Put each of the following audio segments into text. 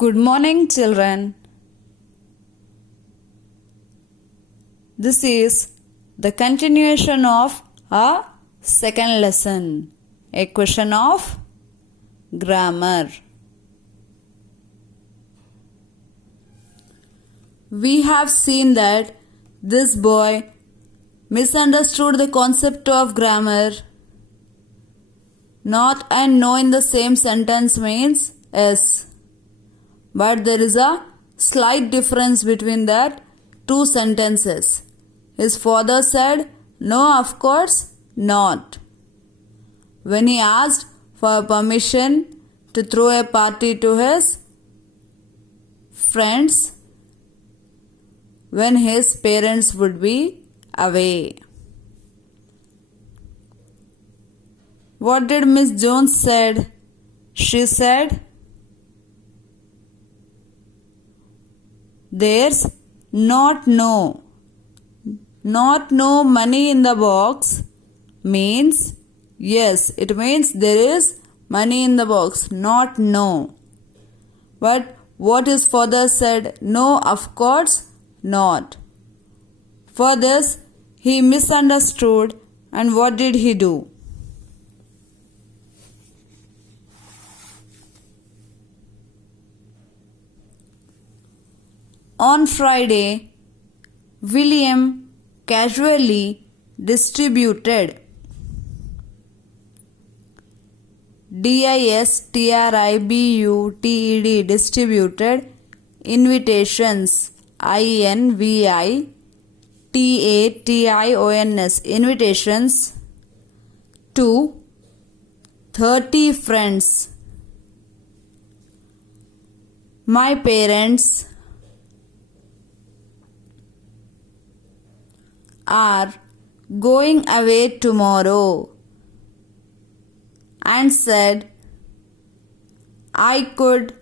Good morning, children. This is the continuation of our second lesson, a question of grammar. We have seen that this boy misunderstood the concept of grammar. Not and no in the same sentence means yes. But there is a slight difference between that two sentences. His father said, "No, of course not." When he asked for permission to throw a party to his friends when his parents would be away. What did Miss Jones said? She said, "There's not no money in the box" means yes, it means there is money in the box, not no. But what his father said, "No, of course not." For this, he misunderstood, and what did he do? On Friday, William casually distributed distributed invitations invitations to 30 friends. My parents are going away tomorrow and said I could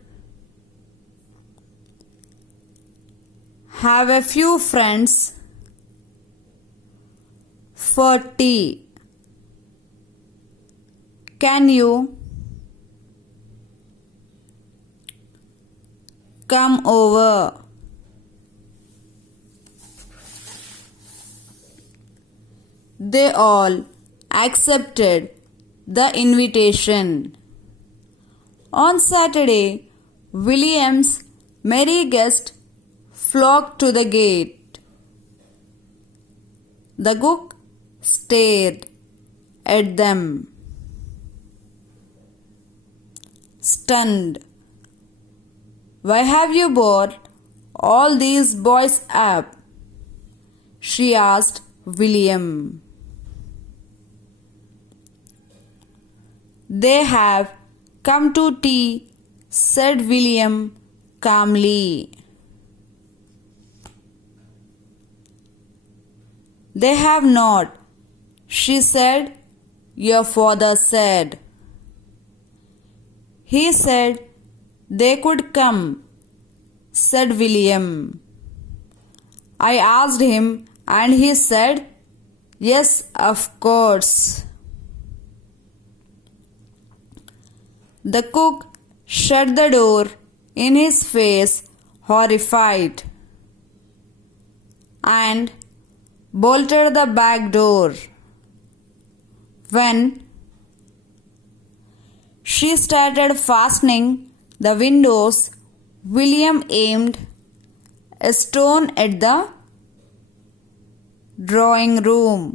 have a few friends for tea. Can you come over? They all accepted the invitation. On Saturday, William's merry guests flocked to the gate. The cook stared at them, stunned. "Why have you brought all these boys up?" she asked William. "They have come to tea," said William calmly. "They have not," she said. "Your father said." "He said they could come," said William. "I asked him and he said, yes, of course." The cook shut the door in his face, horrified, and bolted the back door. When she started fastening the windows, William aimed a stone at the drawing room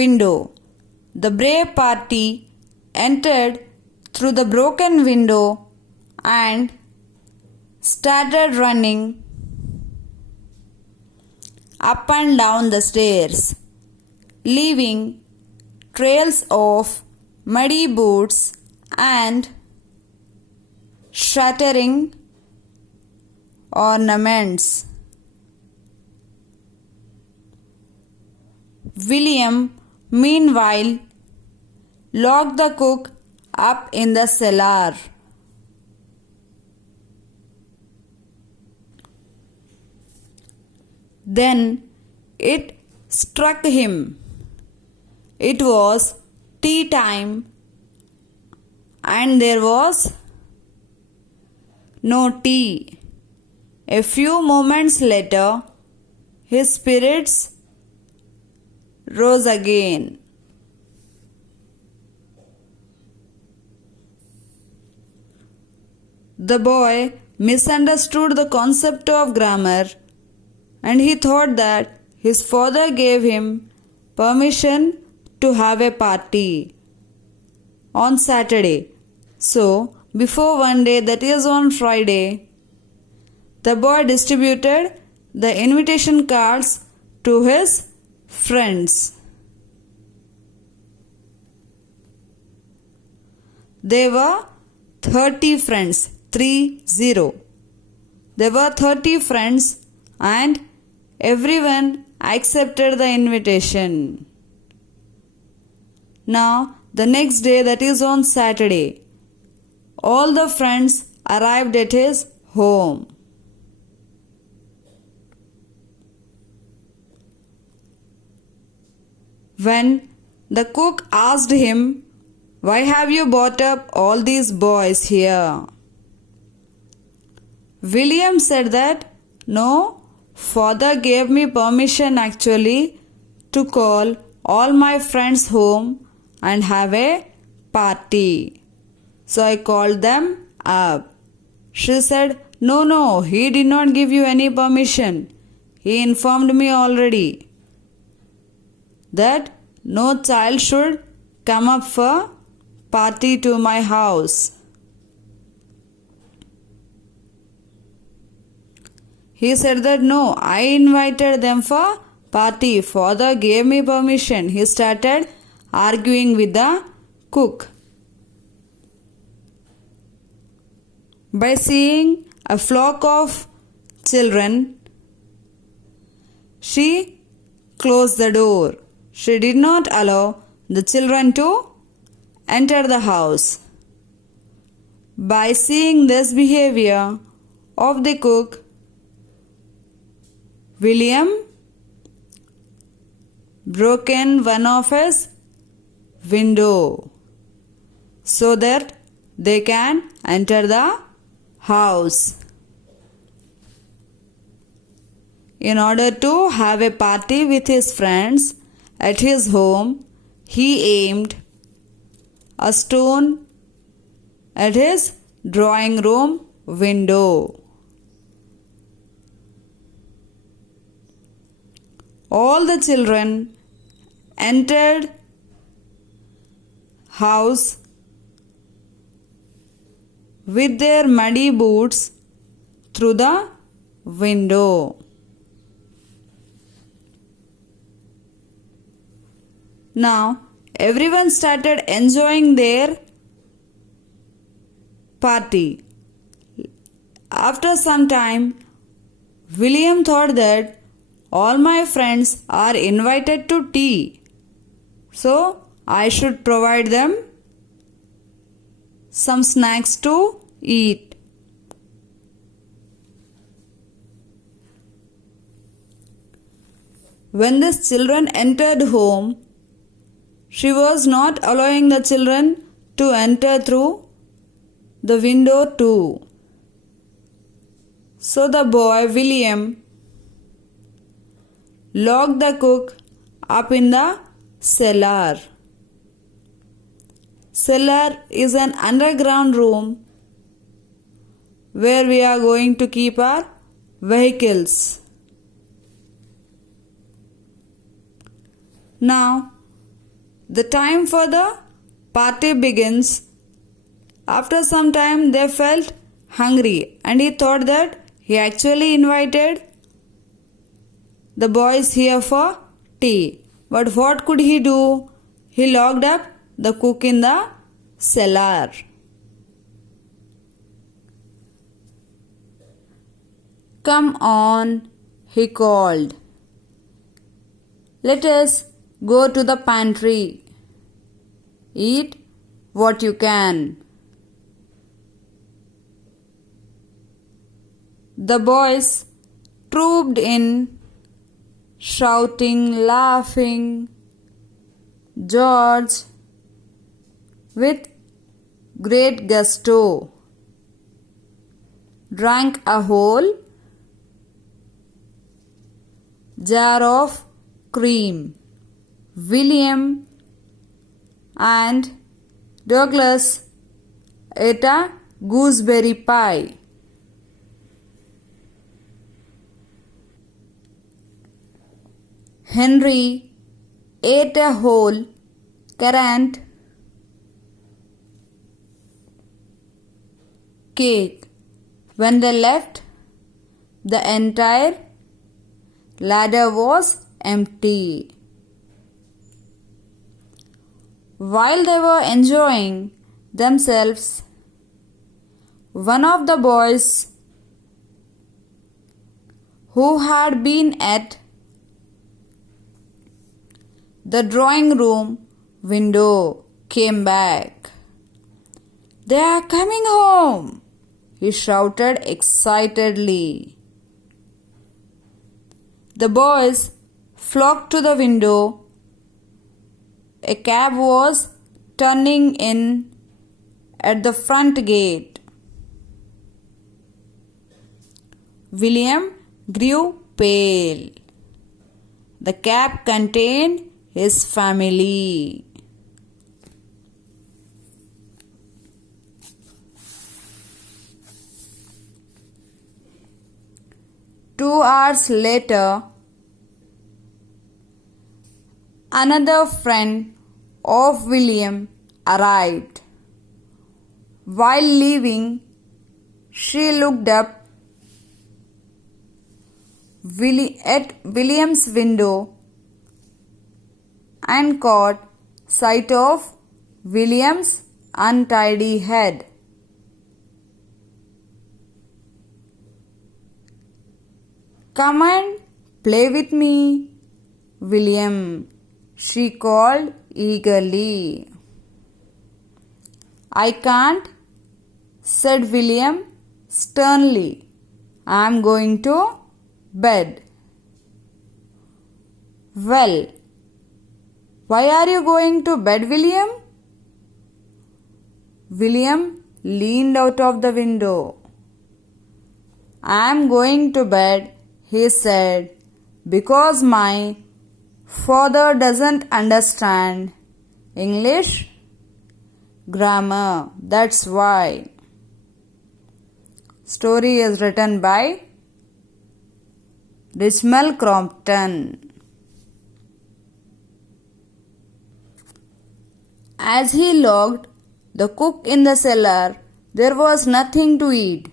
window. The brave party entered through the broken window and started running up and down the stairs, leaving trails of muddy boots and shattering ornaments. William, meanwhile, locked the cook up in the cellar. Then it struck him. It was tea time and there was no tea. A few moments later, his spirits rose again. The boy misunderstood the concept of grammar and he thought that his father gave him permission to have a party on Saturday. So, before one day, that is on Friday, the boy distributed the invitation cards to his friends. There were 30 friends, 30. There were 30 friends and everyone accepted the invitation. Now, the next day, that is on Saturday, all the friends arrived at his home. When the cook asked him, "Why have you brought up all these boys here?" William said that, "No, father gave me permission actually to call all my friends home and have a party. So I called them up." She said, No, he did not give you any permission. He informed me already that no child should come up for party to my house. He said that no, I invited them for party. Father gave me permission. He started arguing with the cook. By seeing a flock of children, she closed the door. She did not allow the children to enter the house. By seeing this behavior of the cook, William broke in one of his window so that they can enter the house. In order to have a party with his friends at his home, he aimed a stone at his drawing room window. All the children entered house with their muddy boots through the window. Now everyone started enjoying their party. After some time, William thought that all my friends are invited to tea, so I should provide them some snacks to eat. When these children entered home, she was not allowing the children to enter through the window too. So the boy William locked the cook up in the cellar. Cellar is an underground room where we are going to keep our vehicles. Now, the time for the party begins. After some time, they felt hungry and he thought that he actually invited the boys here for tea. But what could he do? He locked up the cook in the cellar. "Come on," he called. "Let us go to the pantry. Eat what you can." The boys trooped in, shouting, laughing. George, with great gusto, drank a whole jar of cream. William and Douglas ate a gooseberry pie. Henry ate a whole currant cake. When they left, the entire ladder was empty. While they were enjoying themselves, one of the boys who had been at the drawing room window came back. "They are coming home!" he shouted excitedly. The boys flocked to the window. A cab was turning in at the front gate. William grew pale. The cab contained his family. Two hours later, another friend of William arrived. While leaving, she looked up at William's window and caught sight of William's untidy head. "Come and play with me, William," she called eagerly. "I can't," said William sternly. "I'm going to bed." "Well, why are you going to bed, William?" William leaned out of the window. "I'm going to bed," he said, "because my father doesn't understand English grammar. That's why." Story is written by Richmal Crompton. As he locked the cook in the cellar, there was nothing to eat.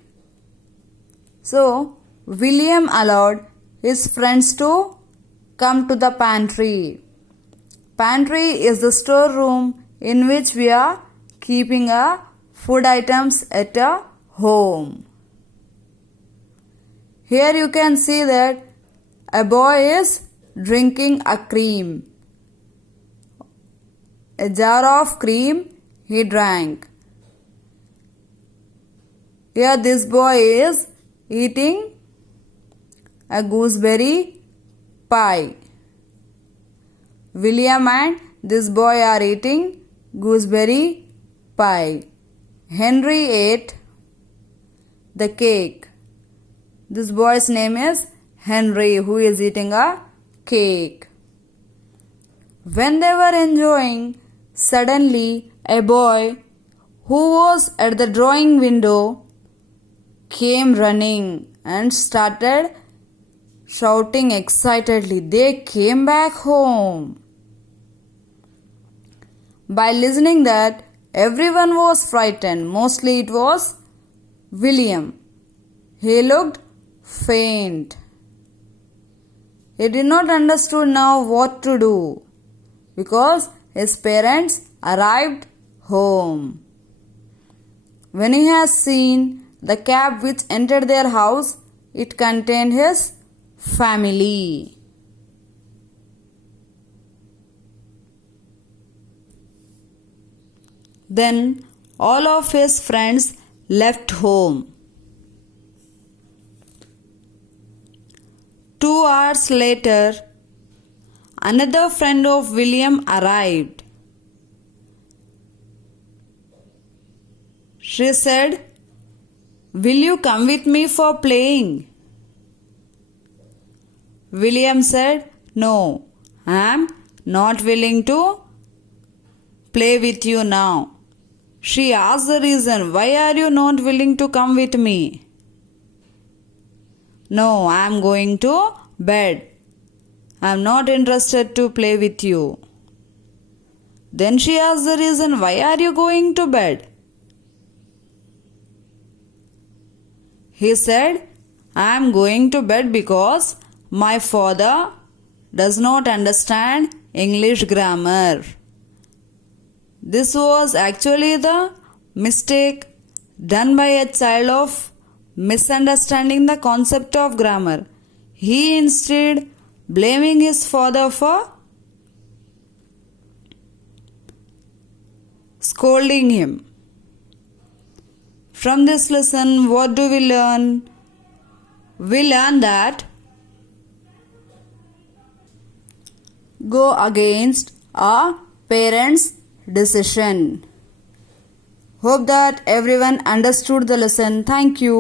So William allowed his friends to come to the pantry. Pantry is the storeroom in which we are keeping our food items at a home. Here you can see that a boy is drinking a cream. A jar of cream he drank. Here this boy is eating a gooseberry pie. William and this boy are eating gooseberry pie. Henry ate the cake. This boy's name is Henry, who is eating a cake. When they were enjoying, suddenly a boy who was at the drawing window came running and started shouting excitedly, "They came back home!" By listening that, everyone was frightened. Mostly it was William. He looked faint. He did not understand now what to do because his parents arrived home. When he has seen the cab which entered their house, it contained his family. Then all of his friends left home. 2 hours later, another friend of William arrived. She said, "Will you come with me for playing?" William said, "No, I am not willing to play with you now." She asked the reason, "Why are you not willing to come with me?" "No, I am going to bed. I am not interested to play with you." Then she asked the reason, "Why are you going to bed?" He said, "I am going to bed because my father does not understand English grammar." This was actually the mistake done by a child of misunderstanding the concept of grammar. He instead blaming his father for scolding him. From this lesson, what do we learn? We learn that go against our parents' decision. Hope that everyone understood the lesson. Thank you.